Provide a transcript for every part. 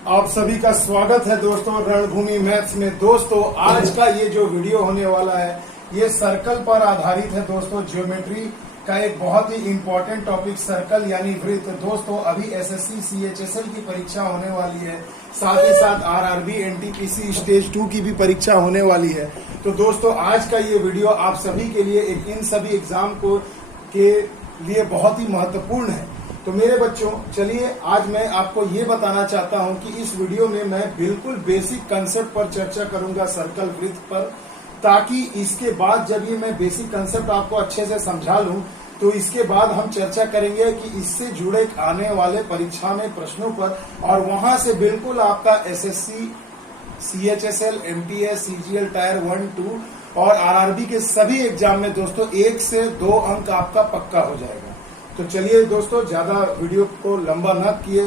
आप सभी का स्वागत है दोस्तों रणभूमि मैथ्स में। दोस्तों आज का ये जो वीडियो होने वाला है ये सर्कल पर आधारित है। दोस्तों ज्योमेट्री का एक बहुत ही इम्पोर्टेंट टॉपिक सर्कल यानी वृत्त। दोस्तों अभी एसएससी सीएचएसएल की परीक्षा होने वाली है, साथ ही साथ आरआरबी एनटीपीसी स्टेज 2 की भी परीक्षा होने वाली है। तो दोस्तों आज का ये वीडियो आप सभी के लिए इन सभी एग्जाम के लिए बहुत ही महत्वपूर्ण है। तो मेरे बच्चों चलिए आज मैं आपको ये बताना चाहता हूं कि इस वीडियो में मैं बिल्कुल बेसिक कंसेप्ट पर चर्चा करूंगा सर्कल वृत्त पर, ताकि इसके बाद जब ये मैं बेसिक कंसेप्ट आपको अच्छे से समझा लूं तो इसके बाद हम चर्चा करेंगे कि इससे जुड़े आने वाले परीक्षा में प्रश्नों पर, और वहां से बिल्कुल आपका SSC CHSL MTS CGL tyre 1, 2 और आरआरबी के सभी एग्जाम में दोस्तों 1 से 2 अंक आपका पक्का हो जाएगा। तो चलिए दोस्तों ज्यादा वीडियो को लंबा न किए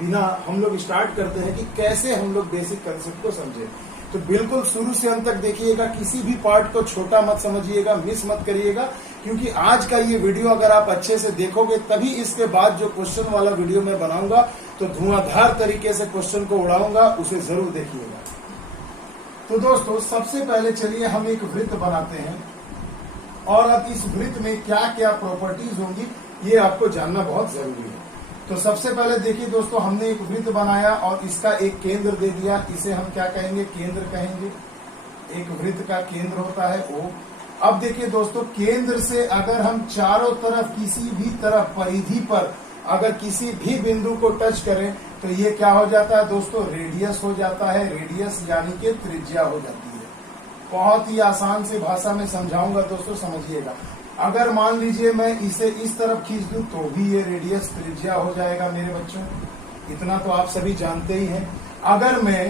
बिना हम लोग स्टार्ट करते हैं कि कैसे हम लोग बेसिक कंसेप्ट को समझे। तो बिल्कुल शुरू से अंत तक देखिएगा, किसी भी पार्ट को छोटा मत समझिएगा, मिस मत करिएगा, क्योंकि आज का ये वीडियो अगर आप अच्छे से देखोगे तभी इसके बाद जो क्वेश्चन वाला वीडियो मैं बनाऊंगा तो धुआंधार तरीके से क्वेश्चन को उड़ाऊंगा, उसे जरूर देखिएगा। तो दोस्तों सबसे पहले चलिए हम एक वृत्त बनाते हैं, और अब इस वृत्त में क्या क्या प्रॉपर्टीज होंगी ये आपको जानना बहुत जरूरी है। तो सबसे पहले देखिए दोस्तों, हमने एक वृत्त बनाया और इसका एक केंद्र दे दिया, इसे हम क्या कहेंगे, केंद्र कहेंगे। एक वृत्त का केंद्र होता है O। अब देखिए दोस्तों, केंद्र से अगर हम चारों तरफ किसी भी तरफ परिधि पर अगर किसी भी बिंदु को टच करें तो ये क्या हो जाता है दोस्तों, रेडियस हो जाता है। रेडियस यानी कि त्रिज्या हो जाती है। बहुत ही आसान से भाषा में समझाऊंगा दोस्तों, समझिएगा। अगर मान लीजिए मैं इसे इस तरफ खींच दूं तो भी ये रेडियस त्रिज्या हो जाएगा मेरे बच्चों, इतना तो आप सभी जानते ही हैं। अगर मैं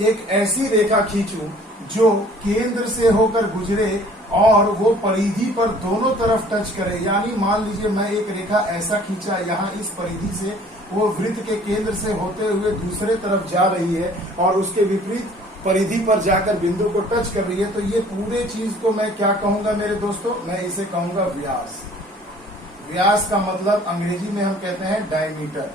एक ऐसी रेखा खींचूं जो केंद्र से होकर गुजरे और वो परिधि पर दोनों तरफ टच करे, यानी मान लीजिए मैं एक रेखा ऐसा खींचा यहाँ इस परिधि से, वो वृत्त के केंद्र से होते हुए दूसरे तरफ जा रही है और उसके विपरीत परिधि पर जाकर बिंदु को टच कर रही है, तो ये पूरे चीज को मैं क्या कहूंगा मेरे दोस्तों, मैं इसे कहूंगा व्यास। व्यास का मतलब अंग्रेजी में हम कहते हैं डायमीटर।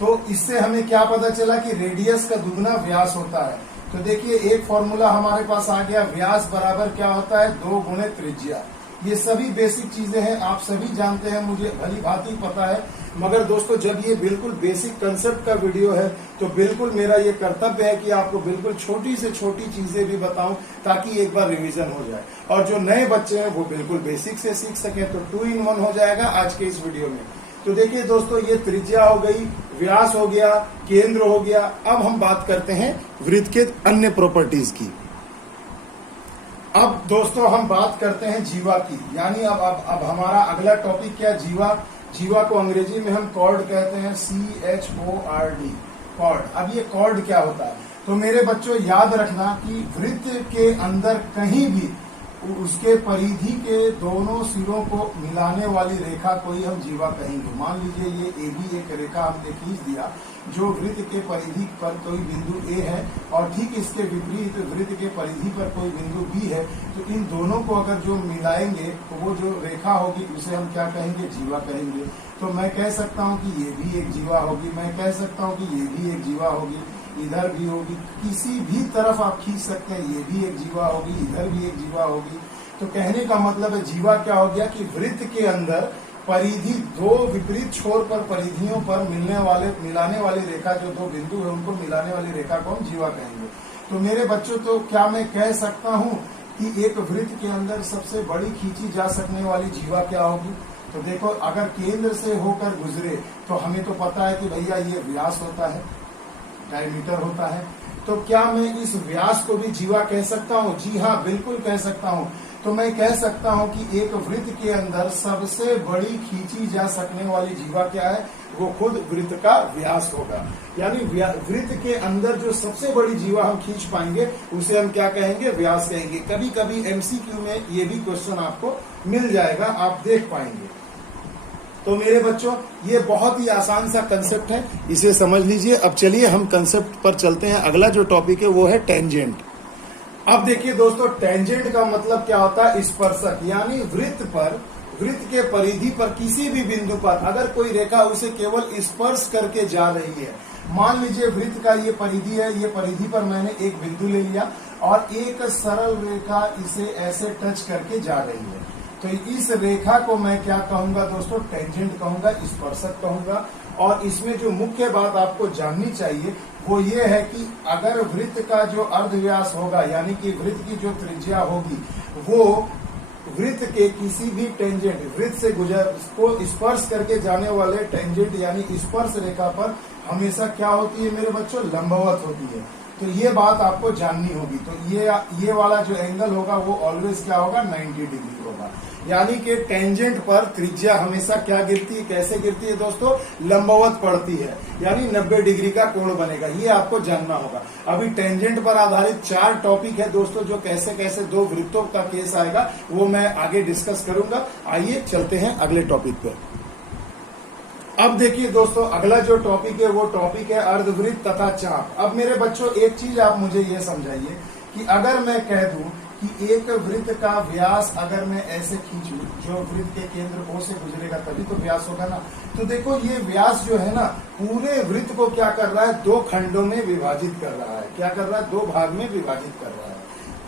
तो इससे हमें क्या पता चला कि रेडियस का दुगना व्यास होता है। तो देखिए एक फॉर्मूला हमारे पास आ गया, व्यास बराबर क्या होता है, 2 गुणे त्रिज्या। ये सभी बेसिक चीजें हैं, आप सभी जानते हैं, मुझे भली भांति पता है। मगर दोस्तों जब ये बिल्कुल बेसिक कंसेप्ट का वीडियो है तो बिल्कुल मेरा ये कर्तव्य है कि आपको बिल्कुल छोटी से छोटी चीजें भी बताऊं, ताकि एक बार रिवीजन हो जाए और जो नए बच्चे हैं वो बिल्कुल बेसिक से सीख सके। तो 2 in 1 हो जाएगा आज के इस वीडियो में। तो देखिए दोस्तों, ये त्रिज्या हो गई, व्यास हो गया, केंद्र हो गया। अब हम बात करते हैं वृत्त के अन्य प्रॉपर्टीज की। अब दोस्तों हम बात करते हैं जीवा की, यानी अब हमारा अगला टॉपिक क्या, जीवा। जीवा को अंग्रेजी में हम कॉर्ड कहते हैं, CHORD, कॉर्ड। अब ये कॉर्ड क्या होता है, तो मेरे बच्चों याद रखना कि वृत्त के अंदर कहीं भी उसके परिधि के दोनों सिरों को मिलाने वाली रेखा को ही हम जीवा कहेंगे। मान लीजिए ये AB एक रेखा हमने खींच दिया जो वृत्त के परिधि पर कोई बिंदु A है और ठीक इसके विपरीत वृत्त के परिधि पर कोई बिंदु B है, तो इन दोनों को अगर जो मिलाएंगे तो वो जो रेखा होगी उसे हम क्या कहेंगे, जीवा कहेंगे। तो मैं कह सकता हूँ कि ये भी एक जीवा होगी, मैं कह सकता हूँ कि ये भी एक जीवा होगी, इधर भी होगी, किसी भी तरफ आप खींच सकते हैं, ये भी एक जीवा होगी, इधर भी एक जीवा होगी। तो कहने का मतलब है जीवा क्या हो गया कि वृत्त के अंदर परिधि दो विपरीत छोर पर परिधियों पर मिलाने वाली रेखा, जो 2 बिंदु है उनको मिलाने वाली रेखा को हम जीवा कहेंगे। तो मेरे बच्चों, तो क्या मैं कह सकता हूँ कि एक वृत्त के अंदर सबसे बड़ी खींची जा सकने वाली जीवा क्या होगी, तो देखो अगर केंद्र से होकर गुजरे तो हमें तो पता है कि भैया ये व्यास होता है, डायमीटर होता है। तो क्या मैं इस व्यास को भी जीवा कह सकता हूँ? जी हाँ, बिल्कुल कह सकता हूँ। तो मैं कह सकता हूँ कि एक वृत्त के अंदर सबसे बड़ी खींची जा सकने वाली जीवा क्या है, वो खुद वृत्त का व्यास होगा। यानी वृत्त के अंदर जो सबसे बड़ी जीवा हम खींच पाएंगे उसे हम क्या कहेंगे, व्यास कहेंगे। कभी कभी MCQ में ये भी क्वेश्चन आपको मिल जाएगा, आप देख पाएंगे। तो मेरे बच्चों ये बहुत ही आसान सा कंसेप्ट है, इसे समझ लीजिए। अब चलिए हम कंसेप्ट पर चलते हैं। अगला जो टॉपिक है वो है टेंजेंट। अब देखिए दोस्तों, टेंजेंट का मतलब क्या होता है, स्पर्शक। यानी वृत्त के परिधि पर किसी भी बिंदु पर अगर कोई रेखा उसे केवल स्पर्श करके जा रही है मान लीजिए वृत्त का ये परिधि है, ये परिधि पर मैंने एक बिंदु ले लिया और एक सरल रेखा इसे ऐसे टच करके जा रही है, तो इस रेखा को मैं क्या कहूंगा दोस्तों, टेंजेंट कहूंगा, स्पर्शक कहूंगा। और इसमें जो मुख्य बात आपको जाननी चाहिए वो ये है कि अगर वृत्त का जो अर्धव्यास होगा, यानी कि वृत्त की जो त्रिज्या होगी, वो वृत्त के किसी भी टेंजेंट, वृत्त से को स्पर्श करके जाने वाले टेंजेंट यानी स्पर्श रेखा पर हमेशा क्या होती है मेरे बच्चों, लंबवत होती है। तो ये बात आपको जाननी होगी। तो ये वाला जो एंगल होगा वो ऑलवेज क्या होगा, 90 डिग्री होगा। यानी कि टेंजेंट पर त्रिज्या हमेशा क्या गिरती है, कैसे गिरती है दोस्तों, लंबवत पड़ती है, यानी 90 डिग्री का कोण बनेगा। ये आपको जानना होगा। अभी टेंजेंट पर आधारित 4 टॉपिक है दोस्तों, जो कैसे कैसे 2 वृत्तों का केस आएगा वो मैं आगे डिस्कस करूंगा। आइए चलते हैं अगले टॉपिक पे। अब देखिए दोस्तों, अगला जो टॉपिक है वो टॉपिक है अर्धवृत्त तथा चाप। अब मेरे बच्चों एक चीज आप मुझे ये समझाइए कि अगर मैं कह दूं कि एक वृत्त का व्यास अगर मैं ऐसे खींचूं, जो वृत्त के केंद्र O से गुजरेगा तभी तो व्यास होगा ना। तो देखो ये व्यास जो है ना, पूरे वृत्त को क्या कर रहा है, 2 खंडों में विभाजित कर रहा है। क्या कर रहा है, 2 भाग में विभाजित कर रहा है।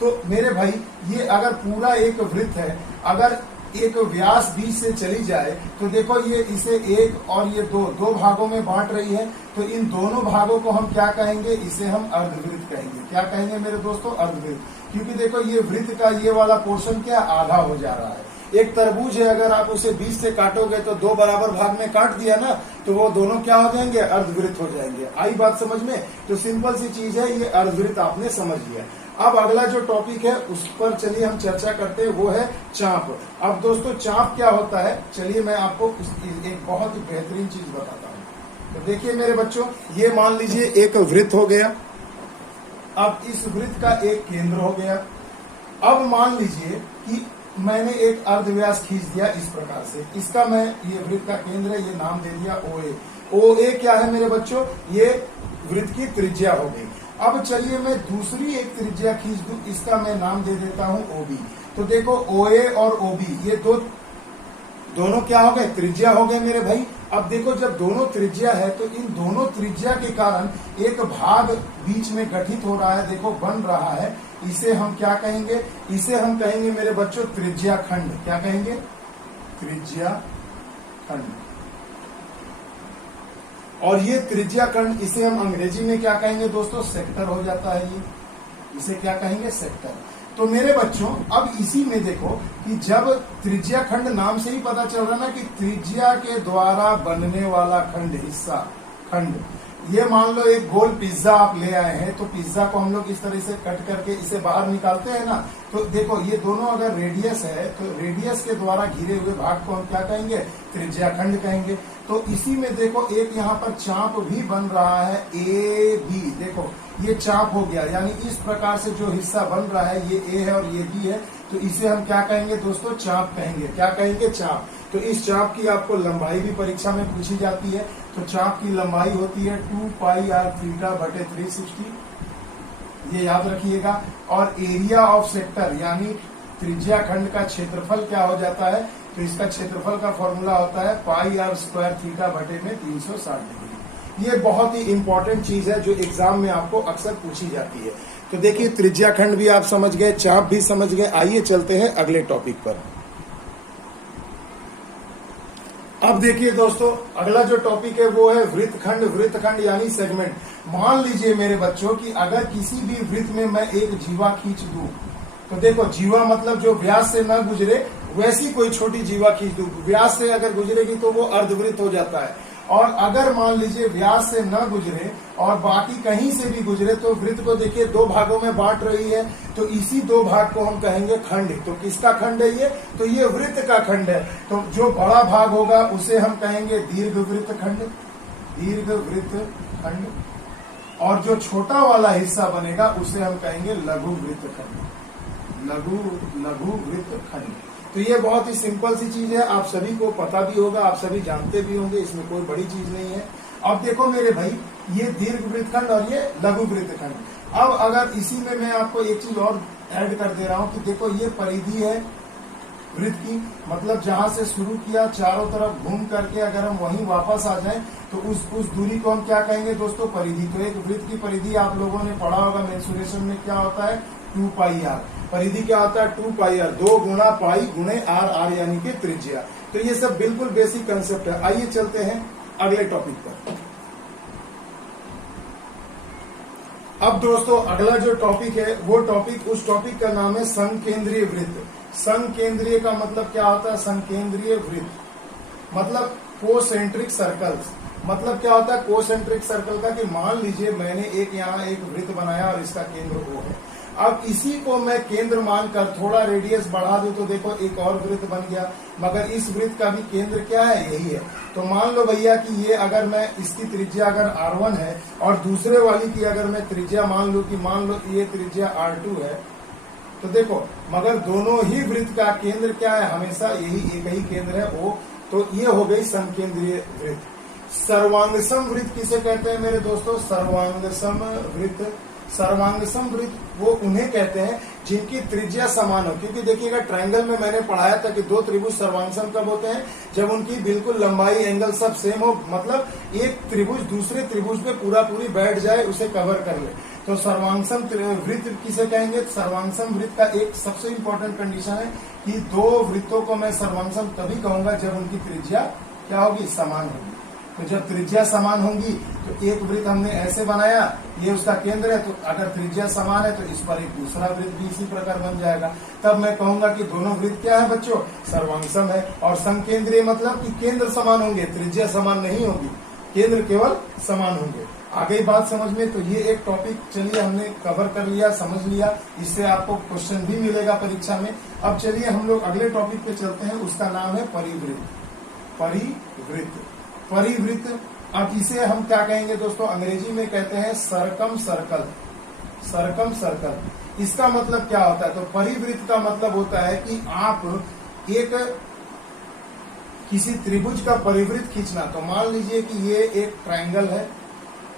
तो मेरे भाई ये अगर पूरा एक वृत्त है, अगर एक व्यास बीच से चली जाए तो देखो ये इसे 1 और ये 2 भागों में बांट रही है। तो इन दोनों भागों को हम क्या कहेंगे, इसे हम अर्धवृत्त कहेंगे। क्या कहेंगे मेरे दोस्तों, अर्धवृत्त। क्योंकि देखो ये वृत्त का ये वाला पोर्शन क्या आधा हो जा रहा है। एक तरबूज है, अगर आप उसे बीच से काटोगे तो 2 बराबर भाग में काट दिया ना, तो वो दोनों क्या हो जाएंगे, अर्धवृत्त हो जाएंगे। आई बात समझ में। तो सिंपल सी चीज है, ये अर्धवृत्त आपने समझ लिया। अब अगला जो टॉपिक है उस पर चलिए हम चर्चा करते हैं, वो है चाप। अब दोस्तों चाप क्या होता है, चलिए मैं आपको एक बहुत ही बेहतरीन चीज बताता हूँ। तो देखिए मेरे बच्चों, ये मान लीजिए एक वृत्त हो गया। अब इस वृत्त का एक केंद्र हो गया। अब मान लीजिए कि मैंने एक अर्धव्यास खींच दिया इस प्रकार से। इसका मैं, ये वृत्त का केंद्र है, ये नाम दे दिया OA। OA क्या है मेरे बच्चों, ये वृत्त की त्रिज्या हो गई। अब चलिए मैं दूसरी एक त्रिज्या खींच दूं, इसका मैं नाम दे देता हूं OB। तो देखो OA और OB ये दोनों क्या हो गए, त्रिज्या हो गए मेरे भाई। अब देखो जब दोनों त्रिज्या है तो इन दोनों त्रिज्या के कारण एक भाग बीच में गठित हो रहा है, देखो बन रहा है। इसे हम क्या कहेंगे, इसे हम कहेंगे मेरे बच्चों त्रिज्या खंड। क्या कहेंगे, त्रिज्या खंड। और ये त्रिज्या खंड, इसे हम अंग्रेजी में क्या कहेंगे दोस्तों, सेक्टर हो जाता है। ये इसे क्या कहेंगे, सेक्टर। तो मेरे बच्चों अब इसी में देखो कि जब त्रिज्या खंड, नाम से ही पता चल रहा ना कि त्रिज्या के द्वारा बनने वाला खंड, हिस्सा, खंड। ये मान लो एक गोल पिज्जा आप ले आए हैं, तो पिज्जा को हम लोग इस तरह से कट करके इसे बाहर निकालते हैं ना। तो देखो ये दोनों अगर रेडियस है तो रेडियस के द्वारा घिरे हुए भाग को हम क्या कहेंगे, त्रिज्या खंड कहेंगे। तो इसी में देखो एक यहाँ पर चाप भी बन रहा है AB। देखो ये चाप हो गया, यानी इस प्रकार से जो हिस्सा बन रहा है ये A है और ये B है। तो इसे हम क्या कहेंगे दोस्तों, चाप कहेंगे। क्या कहेंगे, चाप। तो इस चाप की आपको लंबाई भी परीक्षा में पूछी जाती है। तो चाप की लंबाई होती है 2πr/360, ये याद रखिएगा। और एरिया ऑफ सेक्टर यानी त्रिज्या खंड का क्षेत्रफल क्या हो जाता है, तो इसका क्षेत्रफल का फॉर्मूला होता है πr²θ/360 डिग्री। ये बहुत ही इंपॉर्टेंट चीज है जो एग्जाम में आपको अक्सर पूछी जाती है। तो देखिए त्रिज्या खंड भी आप समझ गए, चाप भी समझ गए। आइए चलते हैं अगले टॉपिक पर। अब देखिए दोस्तों, अगला जो टॉपिक है वो है वृत्तखंड। वृत्तखंड यानी सेगमेंट। मान लीजिए मेरे बच्चों कि अगर किसी भी वृत्त में मैं एक जीवा खींच दूं, तो देखो जीवा मतलब जो व्यास से न गुजरे, वैसी कोई छोटी जीवा खींच दूं, व्यास से अगर गुजरेगी तो वो अर्धवृत्त हो जाता है। और अगर मान लीजिए व्यास से न गुजरे और बाकी कहीं से भी गुजरे, तो वृत्त को देखिए 2 भागों में बांट रही है। तो इसी 2 भाग को हम कहेंगे खंड। तो किसका खंड है ये, तो ये वृत्त का खंड है। तो जो बड़ा भाग होगा उसे हम कहेंगे दीर्घवृत्त खंड, दीर्घवृत्त खंड। और जो छोटा वाला हिस्सा बनेगा उसे हम कहेंगे लघु वृत्त खंड, लघु वृत्त खंड। तो ये बहुत ही सिंपल सी चीज है, आप सभी को पता भी होगा, आप सभी जानते भी होंगे, इसमें कोई बड़ी चीज नहीं है। अब देखो मेरे भाई, ये दीर्घ वृत्तखंड और ये लघु वृत्तखंड। अब अगर इसी में मैं आपको एक चीज और ऐड कर दे रहा हूं कि देखो ये परिधि है वृत्त की, मतलब जहां से शुरू किया चारों तरफ घूम करके अगर हम वहीं वापस आ जाएं तो उस दूरी को हम क्या कहेंगे दोस्तों, परिधि। तो एक वृत्त की परिधि आप लोगों ने पढ़ा होगा मेंसुरेशन में, क्या होता है 2πr। परिधि क्या होता है 2πr, 2 गुणा पाई गुणे आर, आर यानी कि त्रिज्या। तो ये सब बिल्कुल बेसिक कंसेप्ट है। आइए चलते हैं अगले टॉपिक पर। अब दोस्तों अगला जो टॉपिक है वो टॉपिक, उस टॉपिक का नाम है संकेंद्रीय वृत्त। संकेंद्रीय का मतलब क्या होता है, संकेंद्रीय वृत्त मतलब कोसेंट्रिक सर्कल्स। मतलब क्या होता है कोसेंट्रिक सर्कल का, कि मान लीजिए मैंने यहाँ एक वृत्त बनाया और इसका केंद्र O है। अब इसी को मैं केंद्र मानकर थोड़ा रेडियस बढ़ा दूं तो देखो एक और वृत्त बन गया, मगर इस वृत्त का भी केंद्र क्या है, यही है। तो मान लो भैया कि ये अगर मैं इसकी त्रिज्या अगर R1 है और दूसरे वाली की अगर मैं त्रिज्या मान लो ये त्रिज्या R2 है, तो देखो मगर दोनों ही वृत्त का केंद्र क्या है, हमेशा यही एक ही केंद्र है O। तो ये हो गई संकेंद्रीय वृत्त। सर्वांगसम वृत्त किसे कहते हैं मेरे दोस्तों, सर्वांगसम वृत्त। सर्वांगसम वृत्त वो उन्हें कहते हैं जिनकी त्रिज्या समान हो, क्योंकि देखिएगा ट्रायंगल में मैंने पढ़ाया था कि 2 त्रिभुज सर्वांगसम कब होते हैं, जब उनकी बिल्कुल लंबाई एंगल सब सेम हो, मतलब एक त्रिभुज दूसरे त्रिभुज पे पूरी बैठ जाए, उसे कवर कर ले। तो सर्वांगसम वृत्त किसे कहेंगे, सर्वांगसम वृत्त का एक सबसे इंपॉर्टेंट कंडीशन है कि 2 वृत्तों को मैं सर्वांगसम तभी कहूंगा जब उनकी त्रिज्या क्या होगी, समान होगी। तो जब त्रिज्या समान होंगी तो एक वृत्त हमने ऐसे बनाया, ये उसका केंद्र है, तो अगर त्रिज्या समान है तो इस पर एक दूसरा वृत्त भी इसी प्रकार बन जाएगा। तब मैं कहूंगा कि दोनों वृत्त क्या है बच्चों, सर्वांगसम है। और संकेंद्रीय मतलब कि केंद्र समान होंगे, त्रिज्या समान नहीं होगी, केंद्र केवल समान होंगे। आ गई बात समझ में। तो ये एक टॉपिक चलिए हमने कवर कर लिया, समझ लिया, इससे आपको क्वेश्चन भी मिलेगा परीक्षा में। अब चलिए हम लोग अगले टॉपिक पे चलते हैं, उसका नाम है परिवृत्त। परिवृत्त, परिवृत्त। अब इसे हम क्या कहेंगे दोस्तों, अंग्रेजी में कहते हैं सरकम सर्कल। सरकम सर्कल इसका मतलब क्या होता है, तो परिवृत्त का मतलब होता है कि आप एक किसी त्रिभुज का परिवृत्त खींचना। तो मान लीजिए कि ये एक ट्रायंगल है,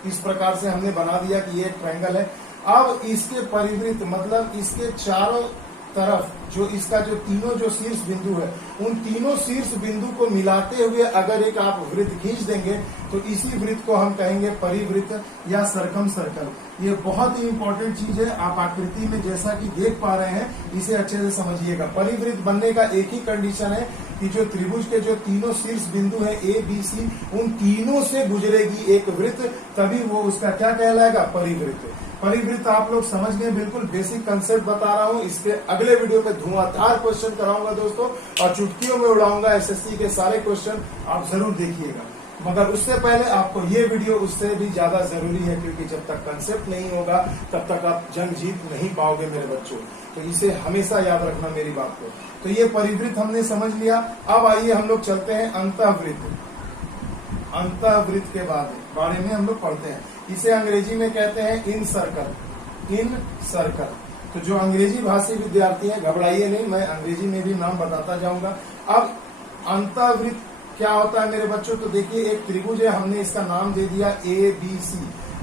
इस प्रकार से हमने बना दिया कि ये एक ट्रायंगल है। अब इसके परिवृत्त मतलब इसके चारों तरफ जो इसका जो तीनों जो शीर्ष बिंदु है, उन तीनों शीर्ष बिंदु को मिलाते हुए अगर एक आप वृत्त खींच देंगे तो इसी वृत्त को हम कहेंगे परिवृत्त या सरकम सर्कल। ये बहुत ही इंपॉर्टेंट चीज है, आप आकृति में जैसा कि देख पा रहे हैं, इसे अच्छे से समझिएगा। परिवृत्त बनने का एक ही कंडीशन है कि जो त्रिभुज के जो तीनों शीर्ष बिंदु है A, B, C, उन तीनों से गुजरेगी एक वृत्त, तभी वो उसका क्या कहलाएगा, परिवृत्त। परिवृत्त आप लोग समझ गए, बिल्कुल बेसिक कंसेप्ट बता रहा हूँ। इसके अगले वीडियो में धुआंधार क्वेश्चन कराऊंगा दोस्तों, और चुटकियों में उड़ाऊंगा एसएससी के सारे क्वेश्चन, आप जरूर देखिएगा। मगर उससे पहले आपको ये वीडियो उससे भी ज्यादा जरूरी है, क्योंकि जब तक कंसेप्ट नहीं होगा तब तक आप जंग जीत नहीं पाओगे मेरे बच्चों। तो इसे हमेशा याद रखना मेरी बात को। तो ये परिवृत्त हमने समझ लिया। अब आइए हम लोग चलते हैं अंतःवृत्त। अंतःवृत्त के बारे में हम लोग पढ़ते हैं। इसे अंग्रेजी में कहते हैं इन सर्कल। इन सर्कल। तो जो अंग्रेजी भाषी विद्यार्थी हैं, घबराइए नहीं, मैं अंग्रेजी में भी नाम बताता जाऊंगा। अब अंतःवृत्त क्या होता है मेरे बच्चों, तो देखिए एक त्रिभुज है, हमने इसका नाम दे दिया ABC।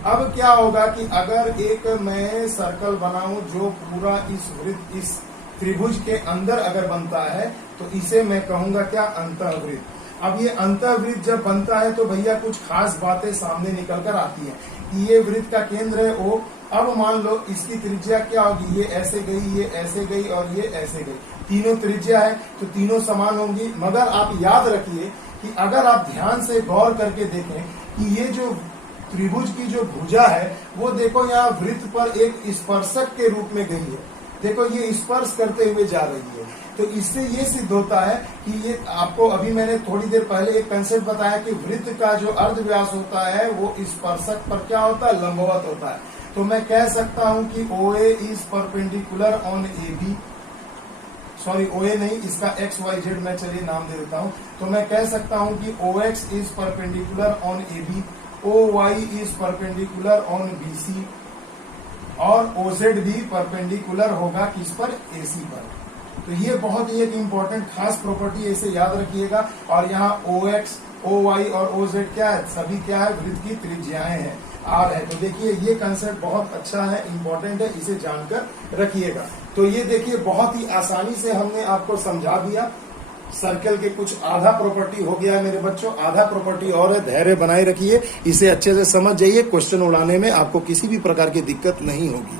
अब क्या होगा कि अगर एक मैं सर्कल बनाऊं जो पूरा इस वृत्त इस त्रिभुज के अंदर अगर बनता है तो इसे मैं कहूंगा क्या, अंतःवृत्त। अब ये अंतःवृत्त जब बनता है तो भैया कुछ खास बातें सामने निकल कर आती है। ये वृत्त का केंद्र है O। अब मान लो इसकी त्रिज्या क्या होगी, ये ऐसे गई, ये ऐसे गई और ये ऐसे गई। तीनों त्रिज्या है तो तीनों समान होंगी। मगर आप याद रखिए कि अगर आप ध्यान से गौर करके देखें कि ये जो त्रिभुज की जो भुजा है वो देखो यहाँ वृत्त पर एक स्पर्शक के रूप में गई है। देखो ये स्पर्श करते हुए जा रही है। तो इससे ये सिद्ध होता है कि ये आपको अभी मैंने थोड़ी देर पहले एक कंसेप्ट बताया कि वृत्त का जो अर्धव्यास होता है वो स्पर्शक पर क्या होता है, लंबवत होता है। तो मैं कह सकता हूं कि OA is perpendicular on AB। Sorry OA नहीं, इसका XYZ मैं चलिए नाम दे देता हूं। तो मैं कह सकता हूं कि OX is perpendicular on AB, OY is perpendicular on BC और OZ भी परपेंडिकुलर होगा किस पर, AC पर। तो ये बहुत ही एक इंपॉर्टेंट खास प्रॉपर्टी है, इसे याद रखिएगा। और यहाँ OX, OY और OZ क्या है, सभी क्या है, वृत्त की त्रिज्याएं हैं, R है। तो देखिए ये कंसेप्ट बहुत अच्छा है, इंपॉर्टेंट है, इसे जानकर रखिएगा। तो ये देखिए बहुत ही आसानी से हमने आपको समझा दिया। सर्कल के कुछ आधा प्रॉपर्टी हो गया है मेरे बच्चों, आधा प्रॉपर्टी और है, धैर्य बनाए रखिए, इसे अच्छे से समझ जाइए, क्वेश्चन उड़ाने में आपको किसी भी प्रकार की दिक्कत नहीं होगी।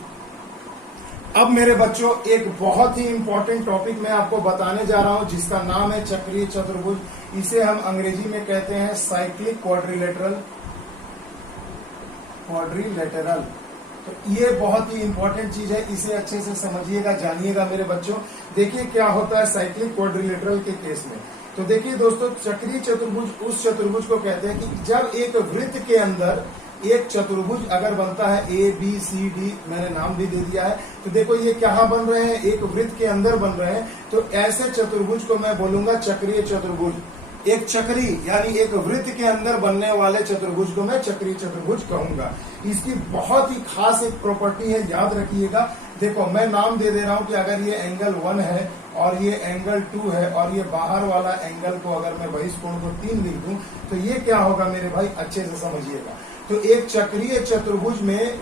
अब मेरे बच्चों एक बहुत ही इंपॉर्टेंट टॉपिक मैं आपको बताने जा रहा हूं, जिसका नाम है चक्रीय चतुर्भुज। इसे हम अंग्रेजी में कहते हैं साइक्लिक क्वाड्रिलेटरल। तो ये बहुत ही इंपॉर्टेंट चीज है, इसे अच्छे से समझिएगा, जानिएगा मेरे बच्चों। देखिए क्या होता है साइक्लिक क्वाड्रिलेटरल के केस में। तो देखिए दोस्तों, चक्रीय चतुर्भुज उस चतुर्भुज को कहते हैं कि जब एक वृत्त के अंदर एक चतुर्भुज अगर बनता है, ABCD मैंने नाम भी दे दिया है। तो देखो ये कहाँ बन रहे हैं, एक वृत्त के अंदर बन रहे हैं। तो ऐसे चतुर्भुज को मैं बोलूंगा चक्रीय चतुर्भुज। एक चक्री यानी एक वृत्त के अंदर बनने वाले चतुर्भुज को मैं चक्रीय चतुर्भुज कहूंगा। इसकी बहुत ही खास एक प्रॉपर्टी है, याद रखिएगा। देखो मैं नाम दे रहा हूं कि अगर ये एंगल 1 है और ये एंगल 2 है और ये बाहर वाला एंगल को अगर मैं बहिष्कोण को 3 लिख दूं, तो ये क्या होगा मेरे भाई, अच्छे से समझिएगा। तो एक चक्रीय चतुर्भुज में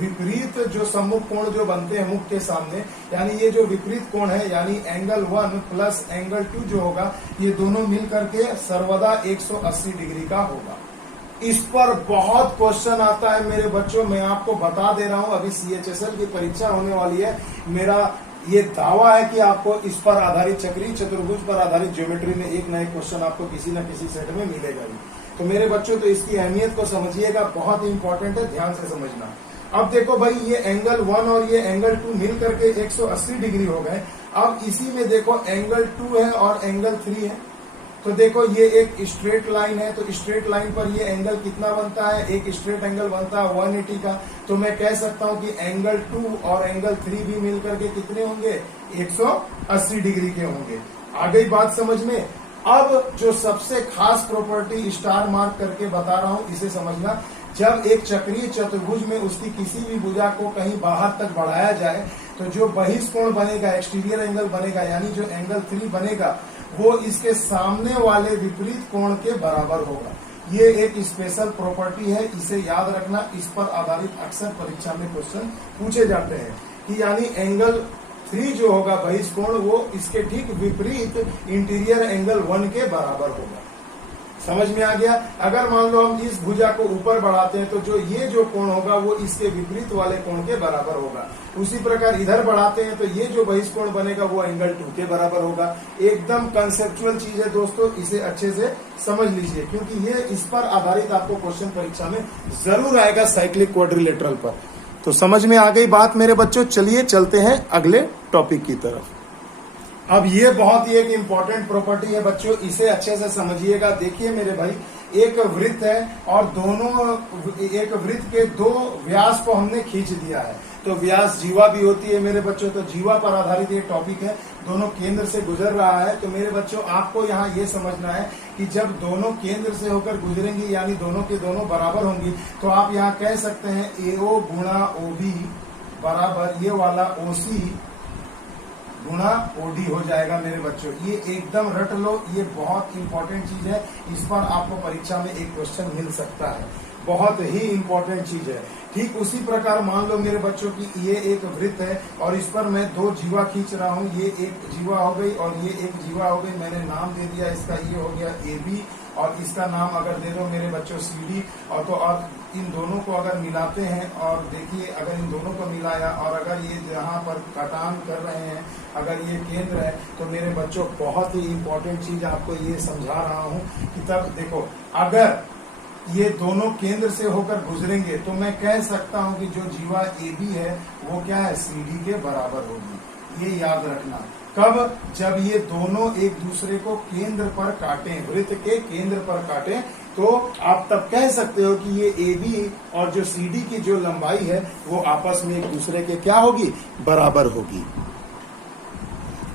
विपरीत जो सम्मुख कोण जो बनते हैं मुख के सामने, यानी ये जो विपरीत कोण है, यानी एंगल 1 प्लस एंगल 2 जो होगा, ये दोनों मिलकर के सर्वदा 180 डिग्री का होगा। इस पर बहुत क्वेश्चन आता है मेरे बच्चों, मैं आपको बता दे रहा हूं, अभी CHSL की परीक्षा होने वाली है। मेरा ये दावा है कि आपको इस पर आधारित चक्रीय चतुर्भुज पर आधारित ज्योमेट्री में एक न एक क्वेश्चन आपको किसी न किसी सेट में मिलेगा ही। तो मेरे बच्चों तो इसकी अहमियत को समझिएगा, बहुत इंपॉर्टेंट है, ध्यान से समझना। अब देखो भाई, ये एंगल 1 और ये एंगल 2 मिल करके 180 डिग्री हो गए। अब इसी में देखो एंगल 2 है और एंगल 3 है। तो देखो ये एक स्ट्रेट लाइन है, तो स्ट्रेट लाइन पर ये एंगल कितना बनता है, एक स्ट्रेट एंगल बनता है 180 का। तो मैं कह सकता हूं कि एंगल 2 और एंगल 3 भी मिलकर के कितने होंगे, 180 डिग्री के होंगे। आ गई बात समझ में। अब जो सबसे खास प्रॉपर्टी स्टार मार्क करके बता रहा हूं, इसे समझना। जब एक चक्रीय चतुर्भुज में उसकी किसी भी भुजा को कहीं बाहर तक बढ़ाया जाए, तो जो बहिष्कोण बनेगा, एक्सटीरियर एंगल बनेगा, यानी जो एंगल 3 बनेगा, वो इसके सामने वाले विपरीत कोण के बराबर होगा। ये एक स्पेशल प्रॉपर्टी है, इसे याद रखना। इस पर आधारित अक्सर परीक्षा में क्वेश्चन पूछे जाते हैं कि यानी एंगल 3 जो होगा बहिष्कोण, वो इसके ठीक विपरीत इंटीरियर एंगल 1 के बराबर होगा। समझ में आ गया। अगर मान लो हम इस भुजा को ऊपर बढ़ाते हैं, तो जो ये जो कोण होगा वो इसके विपरीत वाले कोण के बराबर होगा। उसी प्रकार इधर बढ़ाते हैं तो ये जो बहिष्कोण बनेगा वो एंगल 2 के बराबर होगा। एकदम कंसेप्चुअल चीज है दोस्तों, इसे अच्छे से समझ लीजिए, क्योंकि ये इस पर आधारित आपको क्वेश्चन परीक्षा में जरूर आएगा साइक्लिक क्वाड्रिलेटरल पर। तो समझ में आ गई बात मेरे बच्चों। चलिए चलते हैं अगले टॉपिक की तरफ। अब ये बहुत ही एक इंपॉर्टेंट प्रॉपर्टी है बच्चों, इसे अच्छे से समझिएगा। देखिए मेरे भाई, एक वृत्त है और एक वृत्त के 2 व्यास को हमने खींच दिया है। तो व्यास जीवा भी होती है मेरे बच्चों, तो जीवा पर आधारित ये टॉपिक है। दोनों केंद्र से गुजर रहा है। तो मेरे बच्चों आपको यहाँ ये समझना है कि जब दोनों केंद्र से होकर गुजरेंगी, यानी दोनों के दोनों बराबर होंगी, तो आप यहाँ कह सकते हैं AO गुणा OB बराबर ये वाला OC गुणा OD हो जाएगा मेरे बच्चों। ये एकदम रट लो, ये बहुत इंपॉर्टेंट चीज है। इस पर आपको परीक्षा में एक क्वेश्चन मिल सकता है, बहुत ही इंपॉर्टेंट चीज है। ठीक उसी प्रकार मान लो मेरे बच्चों की ये एक वृत्त है और इस पर मैं 2 जीवा खींच रहा हूँ। ये एक जीवा हो गई और ये एक जीवा हो गई। मैंने नाम दे दिया इसका, ये हो गया AB, और इसका नाम अगर दे दो मेरे बच्चों CD। और तो और इन दोनों को अगर मिलाते हैं, और देखिए अगर इन दोनों को मिलाया और अगर ये जहाँ पर कटान कर रहे हैं, अगर ये केंद्र है, तो मेरे बच्चों बहुत ही इंपॉर्टेंट चीज आपको ये समझा रहा हूँ कि तब देखो, अगर ये दोनों केंद्र से होकर गुजरेंगे तो मैं कह सकता हूं कि जो जीवा AB है वो क्या है, CD के बराबर होगी। ये याद रखना। कब? जब ये दोनों एक दूसरे को केंद्र पर काटें, वृत्त के केंद्र पर काटें, तो आप तब कह सकते हो कि ये AB और जो CD की जो लंबाई है वो आपस में एक दूसरे के क्या होगी, बराबर होगी।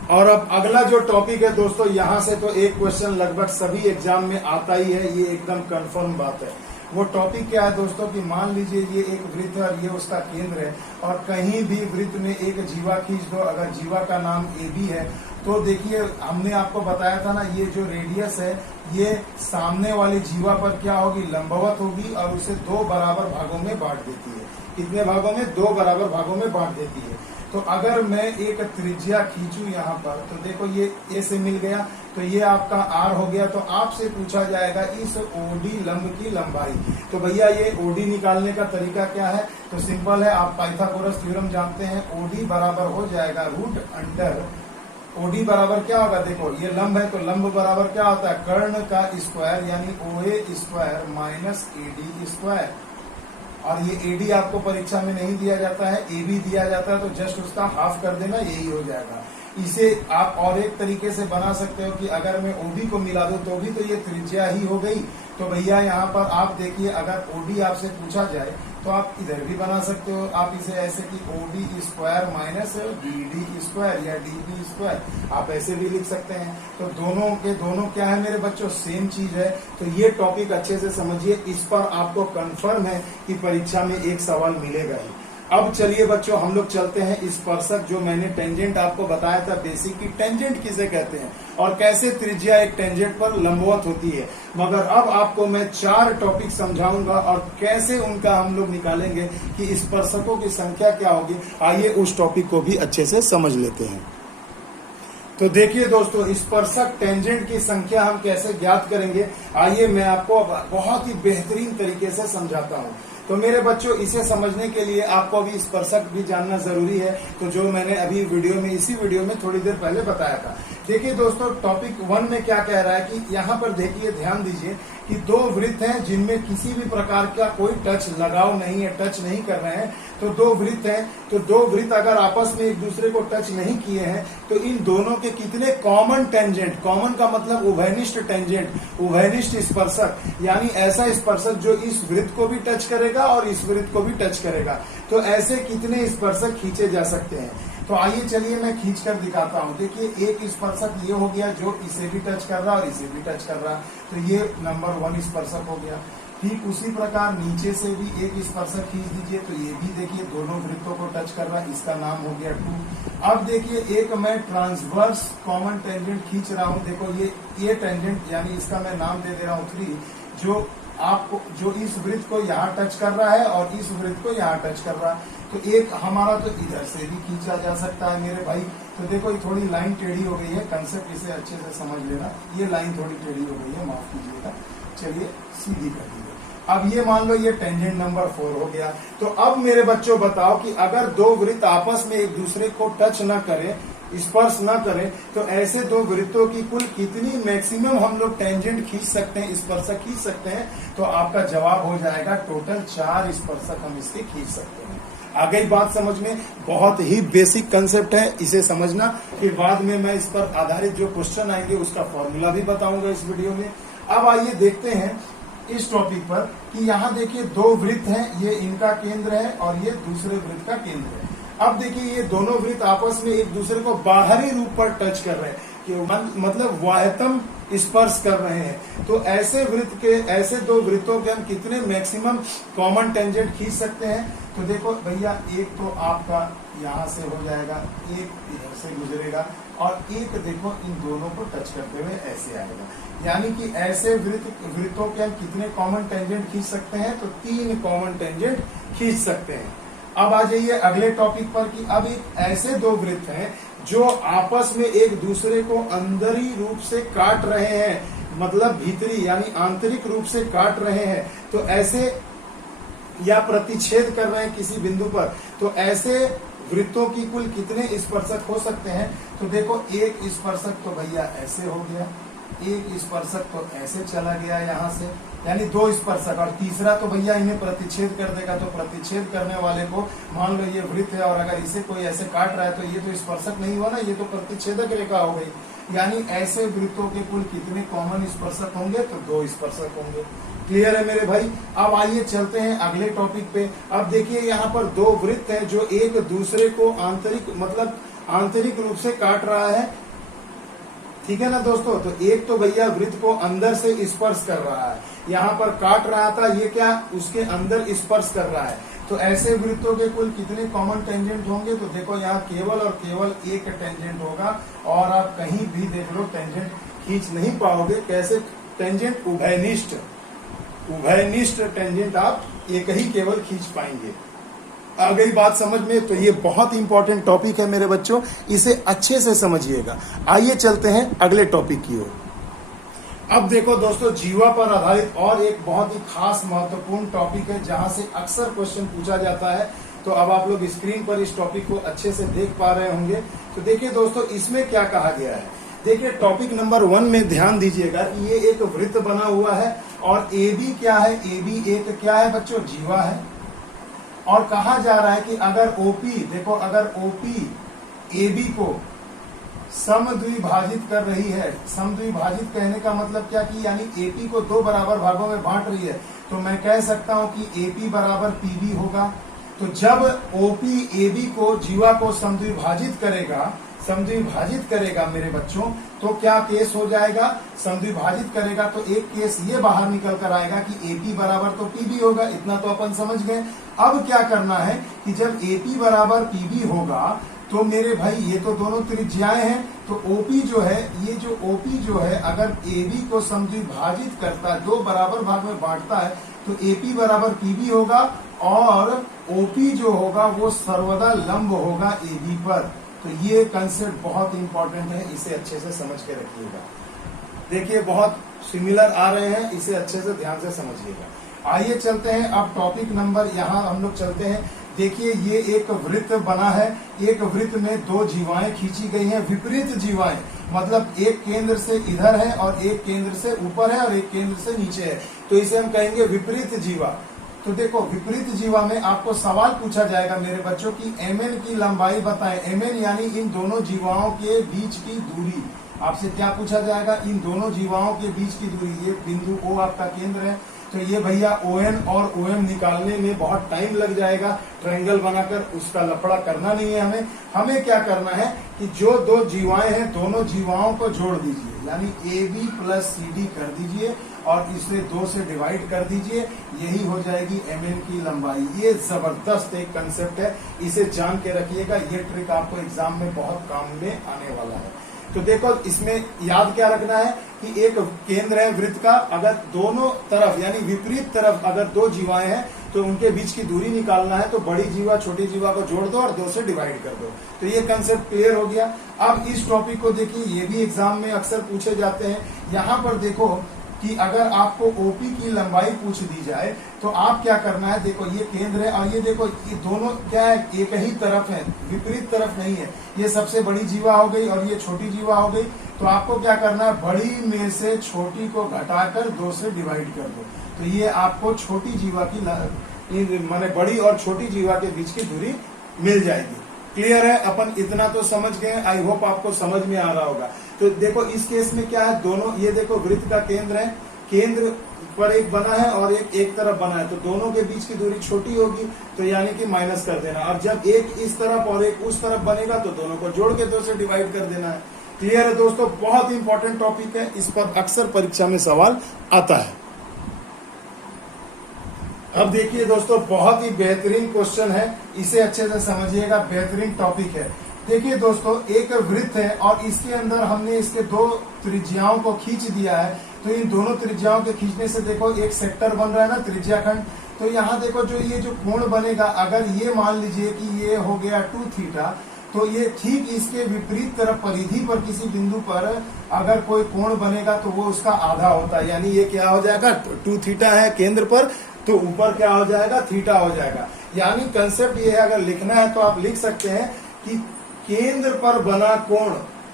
और अब अगला जो टॉपिक है दोस्तों, यहां से तो एक क्वेश्चन लगभग सभी एग्जाम में आता ही है, ये एकदम कंफर्म बात है। वो टॉपिक क्या है दोस्तों कि मान लीजिए ये एक वृत्त है और ये उसका केंद्र है, और कहीं भी वृत्त में एक जीवा खींच दो, अगर जीवा का नाम ए बी है तो देखिए हमने आपको बताया था ना, ये जो रेडियस है ये सामने वाली जीवा पर क्या होगी, लंबवत होगी और उसे दो बराबर भागों में बांट देती है। कितने भागों में? दो बराबर भागों में बांट देती है। तो अगर मैं एक त्रिज्या खींचूं यहाँ पर, तो देखो ये ए से मिल गया, तो ये आपका आर हो गया। तो आपसे पूछा जाएगा इस ओडी लंब की लंबाई। तो भैया ये ओडी निकालने का तरीका क्या है? तो सिंपल है, आप पाइथागोरस थ्योरम जानते हैं। ओडी बराबर हो जाएगा रूट अंडर, ओडी बराबर क्या होगा, देखो ये लंब है तो लंब बराबर क्या होता है, कर्ण का स्क्वायर यानी ओए स्क्वायर माइनस एडी स्क्वायर। और ये एडी आपको परीक्षा में नहीं दिया जाता है, ए बी दिया जाता है, तो जस्ट उसका हाफ कर देना, यही हो जाएगा। इसे आप और एक तरीके से बना सकते हो कि अगर मैं ओडी को मिला दूं तो भी तो ये त्रिज्या ही हो गई। तो भैया यहाँ पर आप देखिए, अगर ओडी आपसे पूछा जाए तो आप इधर भी बना सकते हो, आप इसे ऐसे कि OD square minus D square या डी स्क्वायर, आप ऐसे भी लिख सकते हैं। तो दोनों के दोनों क्या है मेरे बच्चों, सेम चीज है। तो ये टॉपिक अच्छे से समझिए, इस पर आपको कंफर्म है कि परीक्षा में एक सवाल मिलेगा ही। अब चलिए बच्चों हम लोग चलते हैं स्पर्शक, जो मैंने टेंजेंट आपको बताया था बेसिक की टेंजेंट किसे कहते हैं और कैसे त्रिज्या एक टेंजेंट पर लंबवत होती है। मगर अब आपको मैं 4 टॉपिक समझाऊंगा और कैसे उनका हम लोग निकालेंगे कि स्पर्शकों की संख्या क्या होगी। आइए उस टॉपिक को भी अच्छे से समझ लेते हैं। तो देखिए दोस्तों, स्पर्शक टेंजेंट की संख्या हम कैसे ज्ञात करेंगे, आइए मैं आपको बहुत ही बेहतरीन तरीके से समझाता हूँ। तो मेरे बच्चों, इसे समझने के लिए आपको अभी स्पर्शक भी जानना जरूरी है, तो जो मैंने अभी इसी वीडियो में थोड़ी देर पहले बताया था। देखिए दोस्तों, टॉपिक 1 में क्या कह रहा है कि यहाँ पर देखिए, ध्यान दीजिए कि 2 वृत्त हैं जिनमें किसी भी प्रकार का कोई टच लगाव नहीं है, टच नहीं कर रहे हैं। तो 2 वृत्त हैं, तो 2 वृत्त अगर आपस में एक दूसरे को टच नहीं किए हैं तो इन दोनों के कितने कॉमन टेंजेंट, कॉमन का मतलब उभयनिष्ठ टेंजेंट, उभयनिष्ठ स्पर्शक, यानी ऐसा स्पर्शक जो इस वृत्त को भी टच करेगा और इस वृत्त को भी टच करेगा। तो ऐसे कितने स्पर्शक खींचे जा सकते हैं? तो आइए चलिए मैं खींच कर दिखाता हूँ। देखिए एक स्पर्शक ये हो गया जो इसे भी टच कर रहा और इसे भी टच कर रहा, तो ये नंबर 1 स्पर्शक हो गया। ठीक उसी प्रकार नीचे से भी एक स्पर्शक खींच दीजिए, तो ये भी देखिए दोनों वृत्तों को टच कर रहा है, इसका नाम हो गया 2। अब देखिए एक मैं ट्रांसवर्स कॉमन टेंजेंट खींच रहा हूँ, देखो ये टेंजेंट यानी इसका मैं नाम दे दे रहा हूँ 3, जो इस वृत्त को यहाँ टच कर रहा है और इस वृत्त को यहाँ टच कर रहा है। तो एक हमारा तो इधर से भी खींचा जा सकता है मेरे भाई। तो देखो ये थोड़ी लाइन टेढ़ी हो गई है, कंसेप्ट इसे अच्छे से समझ लेना। ये लाइन थोड़ी टेढ़ी हो गई है, माफ कीजिएगा। चलिए सीधी कर दीजिए। अब ये मान लो ये टेंजेंट नंबर 4 हो गया। तो अब मेरे बच्चों बताओ कि अगर 2 वृत्त आपस में एक दूसरे को टच न करें, स्पर्श न करें, तो ऐसे 2 वृत्तों की कुल कितनी मैक्सिमम हम लोग टेंजेंट खींच सकते हैं, स्पर्शक खींच सकते हैं? तो आपका जवाब हो जाएगा टोटल 4 स्पर्शक हम इसके खींच सकते हैं। आ गई बात समझ में? बहुत ही बेसिक कंसेप्ट है, इसे समझना कि बाद में मैं इस पर आधारित जो क्वेश्चन आएंगे उसका फॉर्मूला भी बताऊंगा इस वीडियो में। अब आइए देखते हैं इस टॉपिक पर कि यहाँ देखिए 2 वृत्त हैं, ये इनका केंद्र है और ये दूसरे वृत्त का केंद्र है। अब देखिए ये दोनों वृत्त आपस में एक दूसरे को बाहरी रूप पर टच कर रहे हैं, कि मतलब वाह्यतम स्पर्श कर रहे हैं। तो ऐसे 2 वृत्तों के हम कितने मैक्सिमम कॉमन टेंजेंट खींच सकते हैं? तो देखो भैया, एक तो आपका यहाँ से हो जाएगा, एक इधर से गुजरेगा और एक देखो इन दोनों को टच करते हुए ऐसे आएगा। यानी कि ऐसे वृत्तों के हम कितने कॉमन टेंजेंट खींच सकते हैं? तो 3 कॉमन टेंजेंट खींच सकते हैं। अब आ जाइए अगले टॉपिक पर कि अब एक ऐसे 2 वृत्त हैं जो आपस में एक दूसरे को अंदरी रूप से काट रहे हैं, मतलब भीतरी यानी आंतरिक रूप से काट रहे हैं। तो ऐसे या प्रतिच्छेद कर रहे हैं किसी बिंदु पर, तो ऐसे वृत्तों की कुल कितने स्पर्शक हो सकते हैं? तो देखो एक स्पर्शक तो भैया ऐसे हो गया, एक स्पर्शक तो ऐसे चला गया यहाँ से, यानी 2 स्पर्शक, और तीसरा तो भैया इन्हें प्रतिच्छेद कर देगा। तो प्रतिच्छेद करने वाले को मान लो ये वृत्त है और अगर इसे कोई ऐसे काट रहा है तो ये तो स्पर्शक नहीं हुआ ना, ये तो प्रतिच्छेदक रेखा हो गई। यानी ऐसे वृत्तों के कुल कितने कॉमन स्पर्शक होंगे? तो 2 स्पर्शक होंगे। क्लियर है मेरे भाई? अब आइए चलते हैं अगले टॉपिक पे। अब देखिए यहाँ पर 2 वृत्त हैं जो एक दूसरे को आंतरिक रूप से काट रहा है, ठीक है ना दोस्तों? तो एक तो भैया वृत्त को अंदर से स्पर्श कर रहा है, यहाँ पर काट रहा था, ये क्या उसके अंदर स्पर्श कर रहा है। तो ऐसे वृत्तों के कुल कितने कॉमन टेंजेंट होंगे, तो देखो यहाँ केवल और केवल एक टेंजेंट होगा, और आप कहीं भी देख लो टेंजेंट खींच नहीं पाओगे। कैसे टेंजेंट? उभयनिष्ठ टेंजेंट आप एक ही केवल खींच पाएंगे। आ गई बात समझ में? तो ये बहुत इंपॉर्टेंट टॉपिक है मेरे बच्चों, इसे अच्छे से समझिएगा। आइए चलते हैं अगले टॉपिक की ओर। अब देखो दोस्तों, जीवा पर आधारित और एक बहुत ही खास महत्वपूर्ण टॉपिक है जहां से अक्सर क्वेश्चन पूछा जाता है। तो अब आप लोग स्क्रीन पर इस टॉपिक को अच्छे से देख पा रहे होंगे। तो देखिए दोस्तों, इसमें क्या कहा गया है। देखिए टॉपिक नंबर 1 में ध्यान दीजिएगा कि ये एक वृत्त बना हुआ है, और ए बी क्या है? ए बी एक क्या है बच्चों? जीवा है। और कहा जा रहा है कि अगर ओपी, देखो अगर ओपी ए बी को समद्विभाजित कर रही है, समद्विभाजित कहने का मतलब क्या कि यानी एपी को 2 बराबर भागों में बांट रही है, तो मैं कह सकता हूं कि एपी बराबर पीबी होगा। तो जब ओपी एबी को जीवा को समद्विभाजित करेगा मेरे बच्चों, तो क्या केस हो जाएगा? समद्विभाजित करेगा तो एक केस ये बाहर निकल कर आएगा कि एपी बराबर तो पीबी होगा। इतना तो अपन समझ गए। अब क्या करना है कि जब एपी बराबर पीबी होगा तो मेरे भाई ये तो दोनों त्रिज्याएं हैं, तो ओपी जो है, ये जो ओपी जो है अगर एबी को समद्विभाजित करता है, 2 बराबर भाग में बांटता है, तो एपी बराबर पीबी होगा, और ओपी जो होगा वो सर्वदा लंब होगा एबी पर। तो ये कंसेप्ट बहुत इंपॉर्टेंट है, इसे अच्छे से समझ के रखिएगा। देखिए बहुत सिमिलर आ रहे हैं, इसे अच्छे से ध्यान से समझिएगा। आइए चलते हैं अब टॉपिक नंबर, यहाँ हम लोग चलते हैं। देखिए ये एक वृत्त बना है, एक वृत्त में 2 जीवाएं खींची गई हैं, विपरीत जीवाएं, मतलब एक केंद्र से इधर है और एक केंद्र से ऊपर है और एक केंद्र से नीचे है, तो इसे हम कहेंगे विपरीत जीवा। तो देखो विपरीत जीवा में आपको सवाल पूछा जाएगा मेरे बच्चों की एमएन की लंबाई बताएं। एमएन यानी इन दोनों जीवाओं के बीच की दूरी। आपसे क्या पूछा जाएगा? इन दोनों जीवाओं के बीच की दूरी। ये बिंदु O आपका केंद्र है, तो ये भैया ON और OM निकालने में बहुत टाइम लग जाएगा। ट्रायंगल बनाकर उसका लफड़ा करना नहीं है हमें। हमें क्या करना है कि जो 2 जीवाएं हैं, दोनों जीवाओं को जोड़ दीजिए, यानी AB प्लस CD कर दीजिए और इसे 2 से डिवाइड कर दीजिए। यही हो जाएगी MN की लंबाई। ये जबरदस्त एक कंसेप्ट है, इसे जान के रखिएगा। ये ट्रिक आपको एग्जाम में बहुत काम में आने वाला है। तो देखो इसमें याद क्या रखना है कि एक केंद्र है वृत्त का, अगर दोनों तरफ यानी विपरीत तरफ अगर 2 जीवाएं हैं तो उनके बीच की दूरी निकालना है, तो बड़ी जीवा छोटी जीवा को जोड़ दो और 2 से डिवाइड कर दो। तो ये कंसेप्ट क्लियर हो गया। अब इस टॉपिक को देखिए, ये भी एग्जाम में अक्सर पूछे जाते हैं। यहाँ पर देखो कि अगर आपको ओपी की लंबाई पूछ दी जाए तो आप क्या करना है। देखो ये केंद्र है और ये देखो ये दोनों क्या है, एक ही तरफ है, विपरीत तरफ नहीं है। ये सबसे बड़ी जीवा हो गई और ये छोटी जीवा हो गई। तो आपको क्या करना है, बड़ी में से छोटी को घटाकर 2 से डिवाइड कर दो। तो ये आपको छोटी जीवा की माने बड़ी और छोटी जीवा के बीच की दूरी मिल जाएगी। क्लियर है? अपन इतना तो समझ गए। आई होप आपको समझ में आ रहा होगा। तो देखो इस केस में क्या है, दोनों ये देखो वृत्त का केंद्र है, केंद्र पर एक बना है और एक तरफ बना है, तो दोनों के बीच की दूरी छोटी होगी, तो यानी कि माइनस कर देना। और जब एक इस तरफ और एक उस तरफ बनेगा तो दोनों को जोड़ के 2 से डिवाइड कर देना है। क्लियर है दोस्तों? बहुत इंपॉर्टेंट टॉपिक है, इस पर अक्सर परीक्षा में सवाल आता है। अब देखिए दोस्तों, बहुत ही बेहतरीन क्वेश्चन है, इसे अच्छे से समझिएगा। बेहतरीन टॉपिक है। देखिए दोस्तों, एक वृत्त है और इसके अंदर हमने इसके 2 त्रिज्याओं को खींच दिया है। तो इन दोनों त्रिज्याओं के खींचने से देखो एक सेक्टर बन रहा है ना, त्रिज्या खंड। तो यहाँ देखो जो ये जो कोण बनेगा, अगर ये मान लीजिए कि ये हो गया 2 थीटा, तो ये ठीक इसके विपरीत तरफ परिधि पर किसी बिंदु पर अगर कोई कोण बनेगा तो वो उसका आधा होता है। यानी ये क्या हो जाएगा, 2 थीटा है केंद्र पर, तो ऊपर क्या हो जाएगा, थीटा हो जाएगा। यानी कंसेप्ट ये है, अगर लिखना है तो आप लिख सकते हैं कि केंद्र पर बना कोण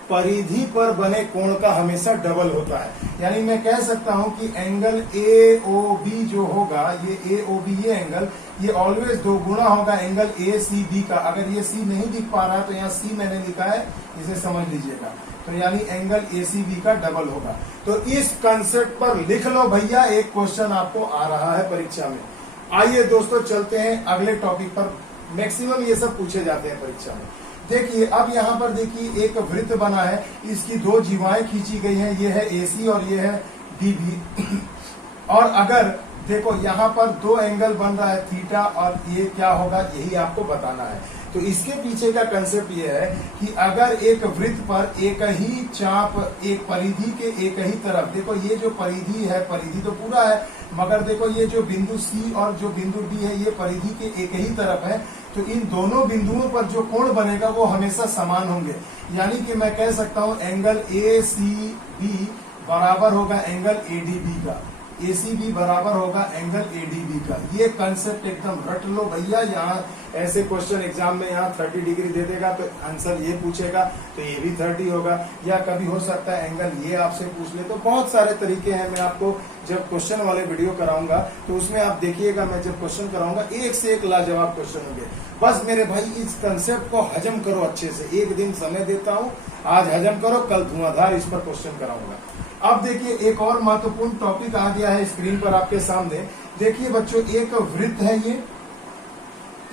परिधि पर बने कोण का हमेशा डबल होता है। यानी मैं कह सकता हूं कि एंगल AOB जो होगा, ये AOB ये एंगल, ये ऑलवेज 2 गुना होगा एंगल ACB का। अगर ये C नहीं दिख पा रहा है तो यहाँ C मैंने लिखा है, इसे समझ लीजिएगा। तो यानी एंगल ACB का डबल होगा। तो इस कंसेप्ट पर लिख लो भैया, एक क्वेश्चन आपको आ रहा है परीक्षा में। आइए दोस्तों चलते हैं अगले टॉपिक पर। मैक्सिमम ये सब पूछे जाते हैं परीक्षा में। देखिए अब यहाँ पर देखिए एक वृत्त बना है, इसकी 2 जीवाएं खींची गई हैं, ये है AC और ये है DB। और अगर देखो यहाँ पर दो एंगल बन रहा है थीटा, और ये क्या होगा यही आपको बताना है। तो इसके पीछे का कंसेप्ट ये है कि अगर एक वृत्त पर एक ही चाप, एक परिधि के एक ही तरफ, देखो ये जो परिधि है, परिधि तो पूरा है, मगर देखो ये जो बिंदु सी और जो बिंदु डी है ये परिधि के एक ही तरफ है, तो इन दोनों बिंदुओं पर जो कोण बनेगा वो हमेशा समान होंगे। यानी कि मैं कह सकता हूं एंगल ए सी बी बराबर होगा एंगल एडीबी का, एसीबी बराबर होगा एंगल एडीबी का। ये कंसेप्ट एकदम रट लो भैया। यहाँ ऐसे क्वेश्चन एग्जाम में यहाँ 30 डिग्री दे देगा तो आंसर ये पूछेगा तो ये भी 30 होगा, या कभी हो सकता है एंगल ये आपसे पूछ ले। तो बहुत सारे तरीके हैं, मैं आपको जब क्वेश्चन वाले वीडियो कराऊंगा तो उसमें आप देखिएगा, मैं जब क्वेश्चन कराऊंगा एक से एक लाजवाब क्वेश्चन होंगे। बस मेरे भाई इस कंसेप्ट को हजम करो अच्छे से, एक दिन समय देता हूँ, आज हजम करो, कल धुआंधार इस पर क्वेश्चन कराऊंगा। अब देखिए एक और महत्वपूर्ण टॉपिक आ गया है स्क्रीन पर आपके सामने। देखिए बच्चों, एक वृत्त है ये,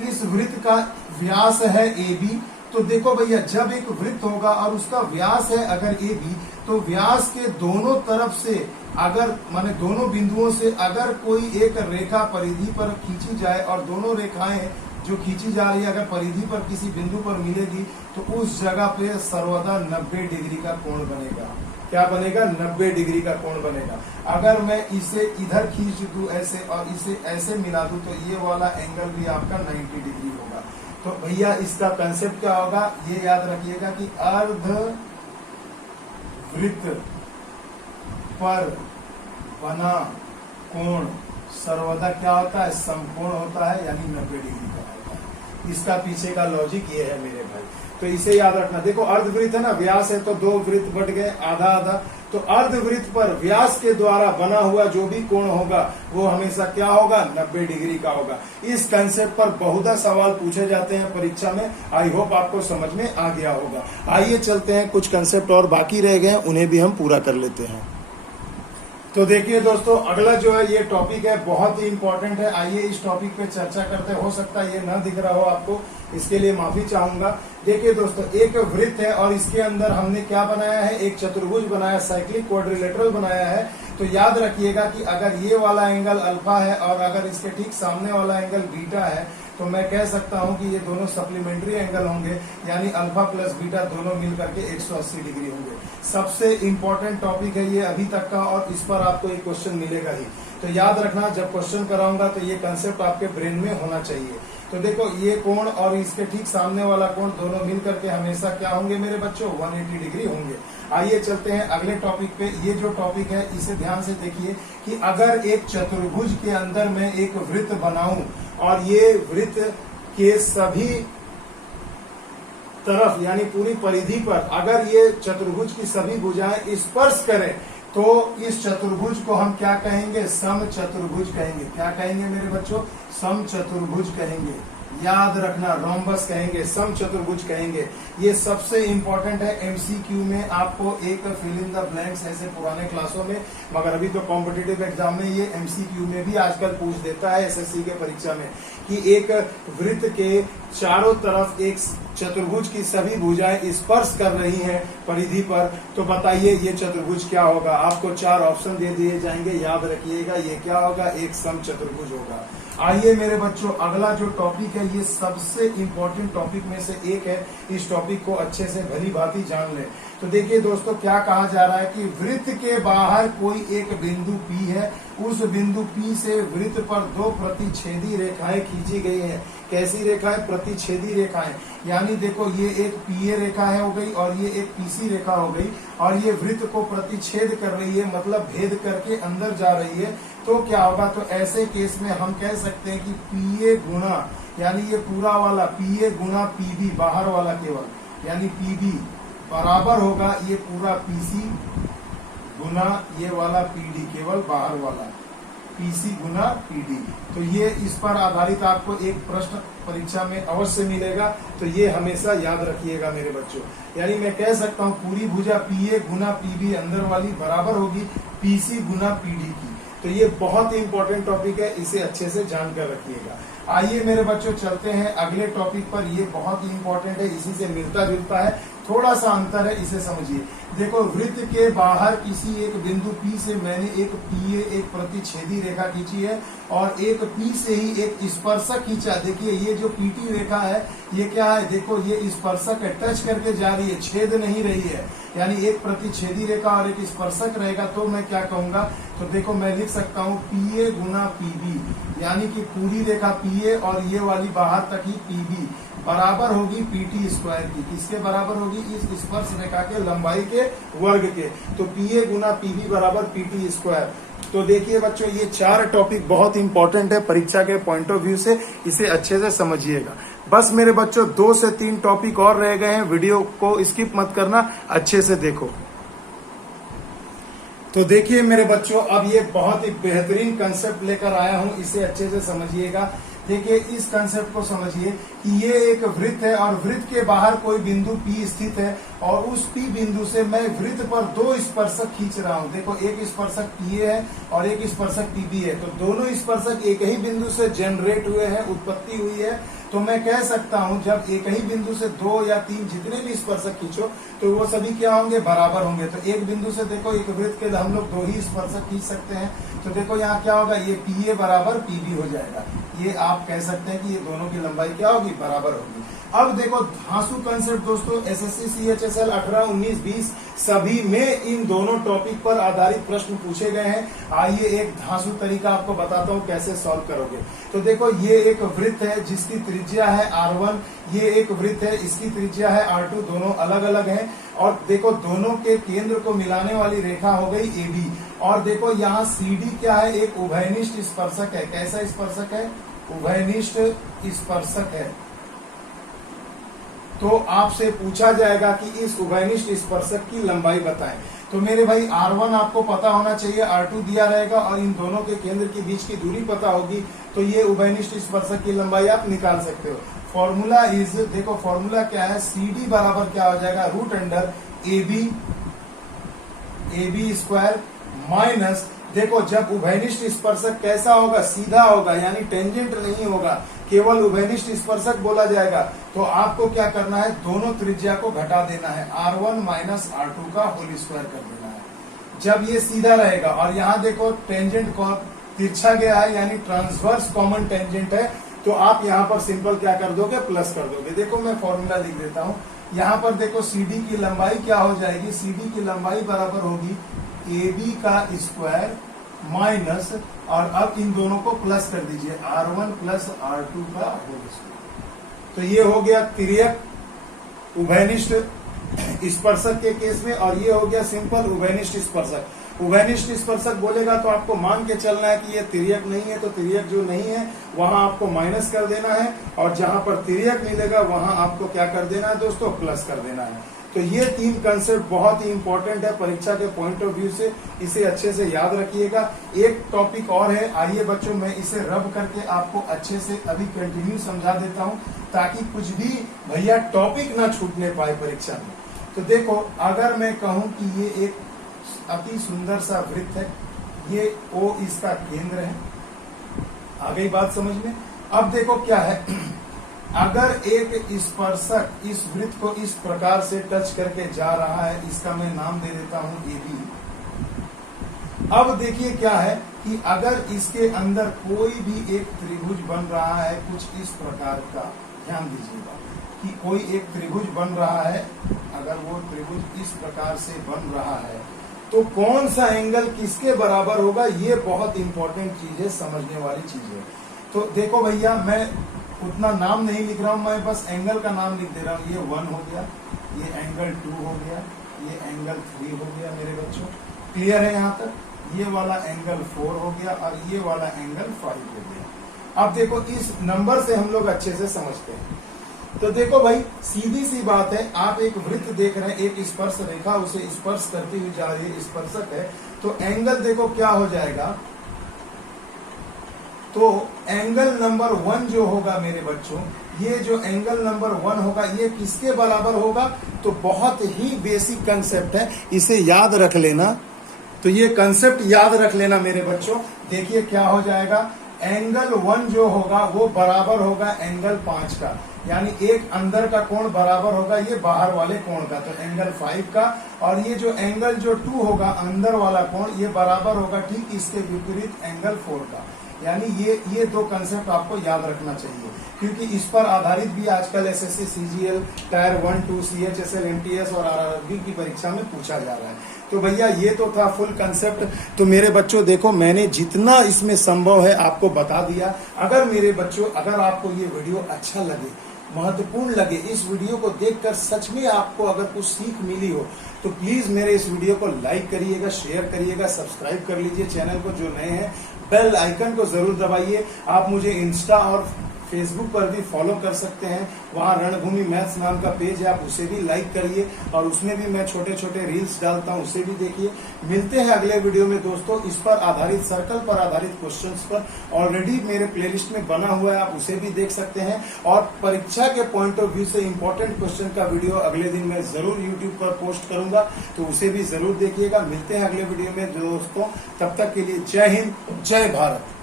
इस वृत्त का व्यास है AB। तो देखो भैया, जब एक वृत्त होगा और उसका व्यास है अगर AB, तो व्यास के दोनों तरफ से अगर माने दोनों बिंदुओं से अगर कोई एक रेखा परिधि पर खींची जाए और दोनों रेखाएं जो खींची जा रही है अगर परिधि पर किसी बिंदु पर मिलेगी तो उस जगह पे सर्वदा 90 डिग्री का कोण बनेगा। क्या बनेगा? 90 डिग्री का कोण बनेगा। अगर मैं इसे इधर खींच दूं ऐसे और इसे ऐसे मिला दूं तो ये वाला एंगल भी आपका 90 डिग्री होगा। तो भैया इसका कंसेप्ट क्या होगा ये याद रखिएगा कि अर्ध वृत्त पर बना कोण सर्वदा क्या होता है? समकोण होता है, यानी 90 डिग्री का होता है। इसका पीछे का लॉजिक ये है मेरे भाई, तो इसे याद रखना। देखो अर्धवृत्त है ना, व्यास है तो दो वृत्त बट गए, आधा आधा। तो अर्धवृत्त पर व्यास के द्वारा बना हुआ जो भी कोण होगा वो हमेशा क्या होगा? 90 डिग्री का होगा। इस कंसेप्ट पर बहुधा सवाल पूछे जाते हैं परीक्षा में। आई होप आपको समझ में आ गया होगा। आइए चलते हैं, कुछ कंसेप्ट और बाकी रह गए उन्हें भी हम पूरा कर लेते हैं। तो देखिए दोस्तों, अगला जो है ये टॉपिक है, बहुत ही इंपॉर्टेंट है। आइए इस टॉपिक पे चर्चा करते हैं। हो सकता है ये ना दिख रहा हो आपको, इसके लिए माफी चाहूंगा। देखिए दोस्तों, एक वृत्त है और इसके अंदर हमने क्या बनाया है? एक चतुर्भुज बनाया, साइक्लिक क्वाड्रिलेटरल बनाया है। तो याद रखिएगा कि अगर ये वाला एंगल अल्फा है और अगर इसके ठीक सामने वाला एंगल बीटा है तो मैं कह सकता हूं कि ये दोनों सप्लीमेंट्री एंगल होंगे, यानी अल्फा प्लस बीटा दोनों मिलकर के 180 डिग्री होंगे। सबसे इंपॉर्टेंट टॉपिक है ये अभी तक का, और इस पर आपको एक क्वेश्चन मिलेगा ही। तो याद रखना, जब क्वेश्चन कराऊंगा तो ये कंसेप्ट आपके ब्रेन में होना चाहिए। तो देखो, ये कोण और इसके ठीक सामने वाला कोण दोनों मिलकर के हमेशा क्या होंगे मेरे बच्चों? 180 डिग्री होंगे। आइए चलते हैं अगले टॉपिक पे। ये जो टॉपिक है इसे ध्यान से देखिए कि अगर एक चतुर्भुज के अंदर मैं एक वृत्त बनाऊं और ये वृत्त के सभी तरफ यानी पूरी परिधि पर अगर ये चतुर्भुज की सभी भुजाएं स्पर्श करें तो इस चतुर्भुज को हम क्या कहेंगे? सम चतुर्भुज कहेंगे। क्या कहेंगे मेरे बच्चों? सम चतुर्भुज कहेंगे। याद रखना, रोम्बस कहेंगे, सम चतुर्भुज कहेंगे। ये सबसे इंपॉर्टेंट है। एमसीक्यू में आपको एक फिल इन द ब्लैंक्स ऐसे पुराने क्लासों में, मगर अभी तो कॉम्पिटिटिव एग्जाम में ये एमसीक्यू में भी आजकल पूछ देता है एसएससी के परीक्षा में कि एक वृत्त के चारों तरफ एक चतुर्भुज की सभी भुजाएं स्पर्श कर रही हैं परिधि पर, तो बताइए ये चतुर्भुज क्या होगा? आपको 4 ऑप्शन दे दिए जाएंगे, याद रखिएगा ये क्या होगा? एक सम चतुर्भुज होगा। आइए मेरे बच्चों, अगला जो टॉपिक है ये सबसे इंपॉर्टेंट टॉपिक में से एक है। इस टॉपिक को अच्छे से भली भांति जान लें। तो देखिए दोस्तों, क्या कहा जा रहा है कि वृत्त के बाहर कोई एक बिंदु P है, उस बिंदु P से वृत्त पर 2 प्रतिच्छेदी रेखाएं खींची गई हैं। कैसी रेखाएं? प्रतिच्छेदी रेखाएं। यानी देखो, ये एक PA रेखा है हो गई और ये एक PC रेखा हो गई, और ये वृत्त को प्रतिच्छेद कर रही है, मतलब भेद करके अंदर जा रही है। तो क्या होगा? तो ऐसे केस में हम कह सकते हैं कि PA गुना, यानी ये पूरा वाला PA गुना PB बाहर वाला केवल, यानी PB बराबर होगा ये पूरा PC गुना ये वाला PD केवल बाहर वाला, PC गुना PD। तो ये इस पर आधारित आपको एक प्रश्न परीक्षा में अवश्य मिलेगा, तो ये हमेशा याद रखिएगा मेरे बच्चों। यानी मैं कह सकता हूँ पूरी भुजा PA गुना PB अंदर वाली बराबर होगी PC गुना PD की। तो ये बहुत ही इंपॉर्टेंट टॉपिक है, इसे अच्छे से जानकर रखिएगा। आइए मेरे बच्चों चलते हैं अगले टॉपिक पर। ये बहुत ही इंपॉर्टेंट है, इसी से मिलता जुलता है, थोड़ा सा अंतर है, इसे समझिए। देखो वृत्त के बाहर किसी एक बिंदु P से मैंने एक PA एक प्रतिच्छेदी रेखा खींची है और एक P से ही एक स्पर्शक खींचा। देखिए ये जो PT रेखा है ये क्या है, देखो ये स्पर्शक है, टच करके जा रही है, छेद नहीं रही है, यानी एक प्रतिच्छेदी रेखा और एक स्पर्शक रहेगा तो मैं क्या कहूंगा, तो देखो मैं लिख सकता हूँ PA गुना PB, यानी कि पूरी रेखा PA और ये वाली बाहर तक ही PB बराबर होगी PT स्क्वायर की। किसके बराबर होगी, इस स्पर्श रेखा के लंबाई के वर्ग के। तो PA गुना PB बराबर PT स्क्वायर। तो देखिए बच्चों ये 4 टॉपिक बहुत इंपॉर्टेंट है परीक्षा के पॉइंट ऑफ व्यू से, इसे अच्छे से समझिएगा। बस मेरे बच्चों 2 से 3 टॉपिक और रह गए हैं, वीडियो को स्किप मत करना, अच्छे से देखो। तो देखिए मेरे बच्चों अब ये बहुत ही बेहतरीन कंसेप्ट लेकर आया हूं, इसे अच्छे से समझिएगा। देखिए इस कंसेप्ट को समझिए कि ये एक वृत्त है और वृत्त के बाहर कोई बिंदु P स्थित है और उस P बिंदु से मैं वृत्त पर 2 स्पर्शक खींच रहा हूं। देखो एक स्पर्शक PA है और एक स्पर्शक PB है, तो दोनों स्पर्शक एक ही बिंदु से जनरेट हुए हैं, उत्पत्ति हुई है। तो मैं कह सकता हूं जब एक ही बिंदु से 2 या 3 जितने भी स्पर्शक खींचो तो वो सभी क्या होंगे, बराबर होंगे। तो एक बिंदु से देखो एक वृत्त के हम लोग 2 ही स्पर्शक खींच सकते हैं, तो देखो यहाँ क्या होगा, ये PA बराबर PB हो जाएगा। ये आप कह सकते हैं कि ये दोनों की लंबाई क्या होगी, बराबर होगी। अब देखो धांसू कंसेप्ट दोस्तों SSC CHSL 18, 19, 20 सभी में इन दोनों टॉपिक पर आधारित प्रश्न पूछे गए हैं। आइए एक धांसू तरीका आपको बताता हूं कैसे सॉल्व करोगे। तो देखो ये एक वृत्त है जिसकी त्रिज्या है R1, ये एक वृत्त है इसकी त्रिज्या है R2, दोनों अलग अलग हैं। और देखो दोनों के केंद्र को मिलाने वाली रेखा हो गई AB। और देखो यहाँ CD क्या है, एक उभयनिष्ठ स्पर्शक है। कैसा स्पर्शक है, उभयनिष्ठ स्पर्शक है। तो आपसे पूछा जाएगा कि इस उभयनिष्ठ स्पर्शक की लंबाई बताएं। तो मेरे भाई R1 आपको पता होना चाहिए, R2 दिया रहेगा और इन दोनों के केंद्र के बीच की दूरी पता होगी, तो ये उभयनिष्ठ स्पर्शक की लंबाई आप निकाल सकते हो। फॉर्मूला इज, देखो फॉर्मूला क्या है, CD बराबर क्या हो जाएगा, √AB AB स्क्वायर माइनस, देखो जब उभयनिष्ठ स्पर्शक कैसा होगा, सीधा होगा, यानी टेंजेंट नहीं होगा, केवल उभयनिष्ठ स्पर्शक बोला जाएगा। तो आपको क्या करना है, दोनों त्रिज्या को घटा देना है, R1 माइनस R2 का होल स्क्वायर कर देना है जब ये सीधा रहेगा। और यहाँ देखो टेंजेंट को तिरछा गया है, यानी ट्रांसवर्स कॉमन टेंजेंट है, तो आप यहाँ पर सिंपल क्या कर दोगे, प्लस कर दोगे। देखो मैं फॉर्मूला लिख देता हूँ। यहाँ पर देखो CD की लंबाई क्या हो जाएगी, CD की लंबाई बराबर होगी AB का स्क्वायर माइनस, और अब इन दोनों को प्लस कर दीजिए, R1 प्लस R2 का होल स्क्वायर। तो ये हो गया तिर्यक उभयनिष्ठ स्पर्शक के केस में, और ये हो गया सिंपल उभयनिष्ठ स्पर्शक। उभयनिष्ठ स्पर्शक बोलेगा तो आपको मान के चलना है कि ये तिर्यक नहीं है, तो तिर्यक जो नहीं है वहां आपको माइनस कर देना है, और जहां पर तिर्यक मिलेगा वहां आपको क्या कर देना है दोस्तों, प्लस कर देना है। तो ये 3 कंसेप्ट बहुत ही इंपॉर्टेंट है परीक्षा के पॉइंट ऑफ व्यू से, इसे अच्छे से याद रखिएगा। एक टॉपिक और है, आइए बच्चों मैं इसे रब करके आपको अच्छे से अभी कंटिन्यू समझा देता हूं, ताकि कुछ भी भैया टॉपिक ना छूटने पाए परीक्षा में। तो देखो अगर मैं कहूं कि ये एक अति सुंदर सा वृत्त है, ये O इसका केंद्र है, आ गई बात समझ में। अब देखो क्या है, अगर एक स्पर्शक इस वृत्त को इस प्रकार से टच करके जा रहा है, इसका मैं नाम दे देता हूं AB। अब देखिए क्या है कि अगर इसके अंदर कोई भी एक त्रिभुज बन रहा है कुछ इस प्रकार का, ध्यान दीजिएगा कि कोई एक त्रिभुज बन रहा है, अगर वो त्रिभुज इस प्रकार से बन रहा है तो कौन सा एंगल किसके बराबर होगा, ये बहुत इंपॉर्टेंट चीज है, समझने वाली चीज है। तो देखो भैया मैं उतना नाम नहीं लिख रहा हूं, मैं बस एंगल का नाम लिख दे रहा हूं। ये 1 हो गया, ये एंगल 2 हो गया, ये एंगल 3 हो गया मेरे बच्चों, क्लियर है यहाँ तक। ये वाला एंगल 4 हो गया और ये वाला एंगल 5 हो गया। अब देखो इस नंबर से हम लोग अच्छे से समझते हैं। तो देखो भाई सीधी सी बात है, आप एक वृत्त देख रहे हैं, एक स्पर्श रेखा उसे स्पर्श करती हुई जा रही है, स्पर्शक है, तो एंगल देखो क्या हो जाएगा, तो एंगल नंबर 1 जो होगा मेरे बच्चों, ये जो एंगल नंबर 1 होगा ये किसके बराबर होगा, तो बहुत ही बेसिक कंसेप्ट है, इसे याद रख लेना। तो ये कंसेप्ट याद रख लेना मेरे बच्चों। देखिए क्या हो जाएगा, एंगल 1 जो होगा वो बराबर होगा एंगल 5 का, यानी एक अंदर का कोण बराबर होगा ये बाहर वाले कोण का, तो एंगल 5 का। और ये जो एंगल जो 2 होगा अंदर वाला कोण, ये बराबर होगा ठीक इसके विपरीत एंगल 4 का। यानी ये दो कंसेप्ट आपको याद रखना चाहिए, क्योंकि इस पर आधारित भी आजकल SSC, CGL, tyre 1, 2, CHSL, MTS और आरआरबी की परीक्षा में पूछा जा रहा है। तो भैया ये तो था फुल कंसेप्ट। तो मेरे बच्चों देखो, मैंने जितना इसमें संभव है आपको बता दिया। अगर मेरे बच्चों, अगर आपको ये वीडियो अच्छा लगे, महत्वपूर्ण लगे, इस वीडियो को देखकर सच में आपको अगर कुछ सीख मिली हो, तो प्लीज मेरे इस वीडियो को लाइक करिएगा, शेयर करिएगा, सब्सक्राइब कर लीजिए चैनल को। जो नए हैं बेल आइकन को जरूर दबाइए। आप मुझे इंस्टा और फेसबुक पर भी फॉलो कर सकते हैं, वहां रणभूमि मैथ्स नाम का पेज है, आप उसे भी लाइक करिए और उसमें भी मैं छोटे छोटे रील्स डालता हूं, उसे भी देखिए। मिलते हैं अगले वीडियो में दोस्तों। इस पर आधारित, सर्कल पर आधारित क्वेश्चंस पर ऑलरेडी मेरे प्लेलिस्ट में बना हुआ है, आप उसे भी देख सकते हैं। और परीक्षा के पॉइंट ऑफ व्यू से इंपॉर्टेंट क्वेश्चन का वीडियो अगले दिन मैं जरूर यूट्यूब पर पोस्ट करूंगा, तो उसे भी जरूर देखिएगा। मिलते हैं अगले वीडियो में दोस्तों, तब तक के लिए जय हिंद, जय भारत।